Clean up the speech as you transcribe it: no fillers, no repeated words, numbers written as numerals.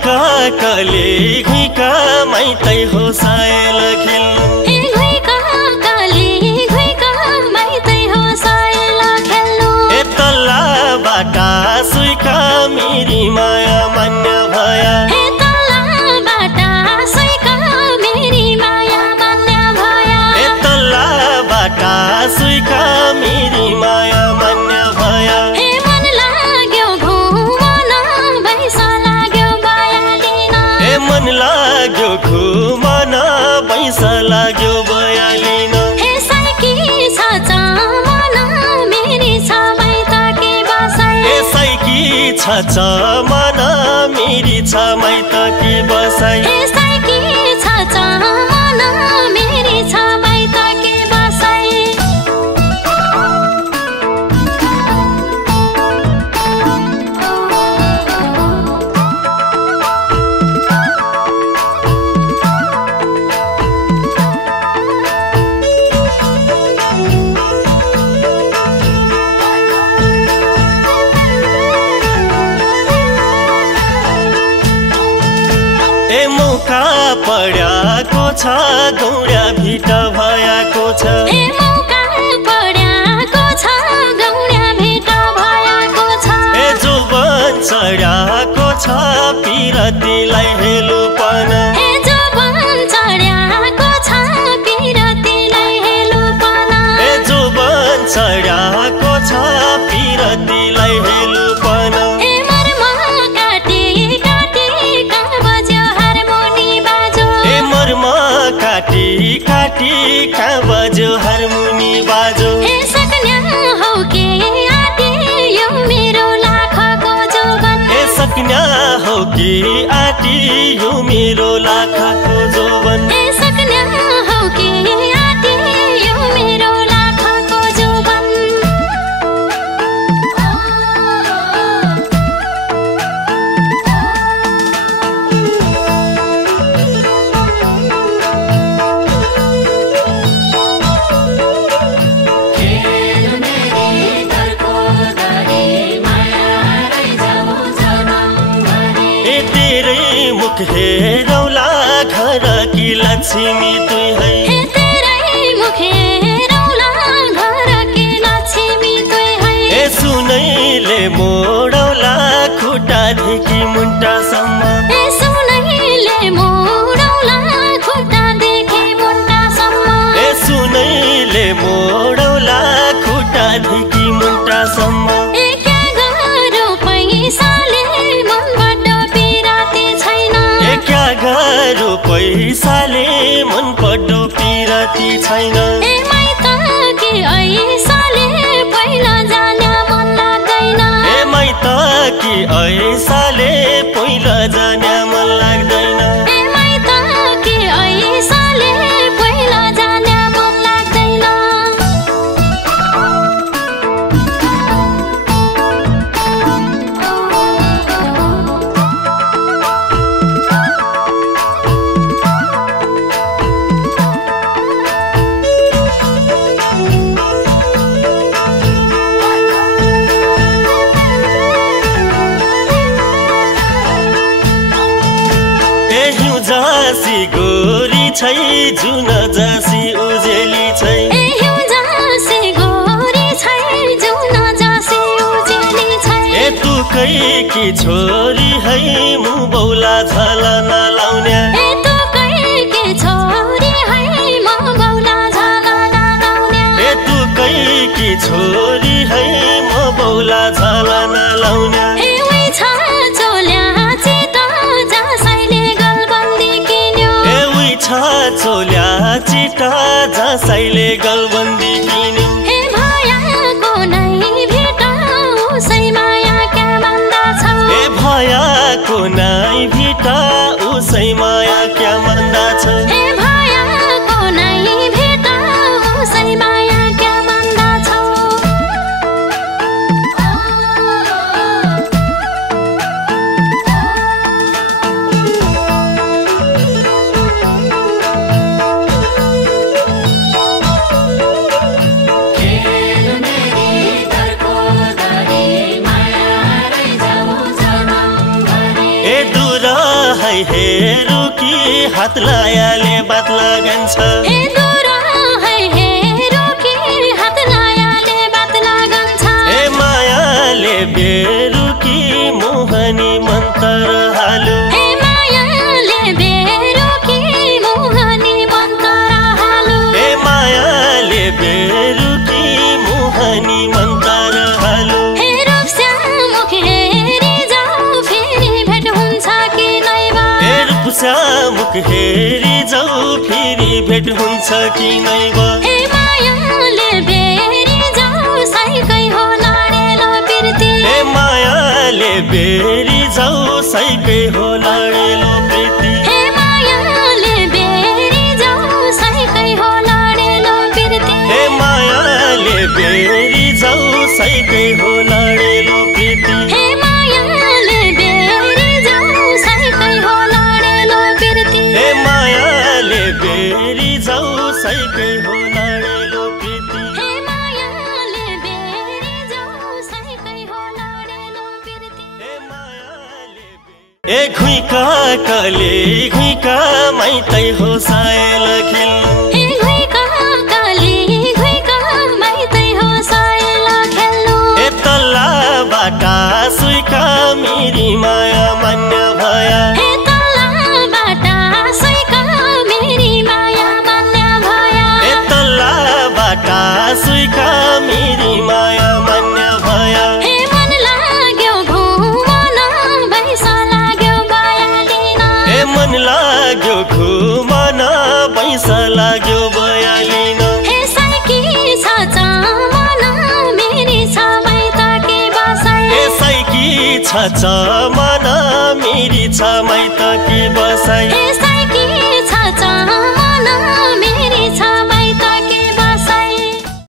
घुइका कले घुइका माइतै हो सायल खेल्नु घुइका कले घुइका माइतै हो सायल खेल्नु तल्ला बाटा सुइका मेरी माया मान्य भया तल्ला बाटा सुइका मेरी माया मान्य भया तल्ला बाटा सुइका मेरी माया मान्य भया मन लाग्यो घुमन बैसा लाग्यो बयालिन मन लाग्यो घुमन पैसा लाग्यो बयालिन साइकी छ चमन मेरी छ माइतकी बसाई साइकी छ चमन मेरी छ माइतकी बसाई साइकी छ चमन मेरी छ माइतकी बसाई मौका पड्याको छ गौड्या भिट भयाको छ मौका पड्याको छ गौड्या भेट भयाको छ जोबन चढ्याको छ पिरतीलाई हेलुपन जोबन चढ्याको छ पिरतीलाई हेलुपन जोबन चढ्याको छ पिरतीलाई हेलुपन काटी काटी कहाँ बज्यो हारमोनी बाजो सक्न्या हो के आटी यो मेरो लाखको जोबन सक्न्या हो कि आटी यो मेरो लाखको जोबन सक्न्या हो के आटी यो मेरो लाखको जोबन हेरौला घर की लक्ष्मी तुई है तेरै मुख हेरौला घर की लक्ष्मी तुई है सुनैले मोडौला खुट्टादेखि मुन्टासम्म सुनैले मोडौला खुट्टादेखि मुन्टासम्म सुनैले मोडौला खुट्टादेखि मुन्टासम्म क्या गरौ पैसाले मनबाट पिराती छैन क्या गरौ पैसाले मन पड्डो पिराती छैन माइतकी ऐसाले पहिला जाने मन लाग्दैन माइतकी ऐसाले पहिला जाने मन लाग्दैन माइतकी ऐसाले पहिला जाने मन लाग्दैन जासी गोरी छै जुन जासी उजेली छै जासी गोरी छै जुन जासी उजेली छै तुकै की छोरी है मु बौला झला नलाउने तुकै की छोरी है म बौला झला नलाउने तुकै की छोरी है म बौला झला नलाउने चोल्या चिटा जसैले गलबन्दी किन्यो भयाको नै भेट उसै माया क्या भन्दा छौ भयाको नै भेट उसै माया क्या भन्दा छौ भयाको नै भेट उसै माया क्या भन्दा छौ हेरु कि हात लायाले बात लगन्छ हे दुरा है हेरु कि हात लायाले बात लगन्छ हे मायाले बेरु कि मोहनी मन्तर हालु हे मायाले बेरु कि मोहनी मन्तर हालु हे मायाले बेरु कि मोहनी मन्तर हालु हे रूपस्यामुख हेरी जाऊ फेरि भेट हुन्छ कि नैबा हे रूपस्यामुख हेरी जाऊ फेरि भेट हुन्छ कि नैबा हे मायाले बेरी जाऊ साइकै हो लाडेलो बिर्ती हे मायाले बेरी जाऊ साइकै हो लाडेलो प्रीति हे मायाले बेरी जाऊ साइकै हो लाडेलो बिर्ती हे मायाले बेरी जाऊ साइकै हो लाडेलो प्रीति हे मायाले बेरी जाऊ साइकै हो लाडेलो बिर्ती हे मायाले बेरी जाऊ साइकै हो लाडेलो प्रीति हे मायाले बेरी जाऊ साइकै हो लाडेलो बिर्ती हे मायाले ए घुइका कले घुइका माइतै हो सायल खेल्नु हे घुइका काली घुइका माइतै हो सायल खेल्नु ए तल्ला बाटा सुइका मेरी माया मान्य भया हे तल्लाबाट सुइका मेरी माया मान्य भया ए तल्ला बाटा सुइका मेरी माया मान्य भया हे मन लाग्यो घुमन बैसा लाग्यो बयालिन ए मन लाग्यो घुमन पैसा लाग्यो बयालिन हे साइकी छ चमन मेरी छ माइतकी बसाइ ए साइकी छ चमन मेरी छ माइतकी बसाइ हे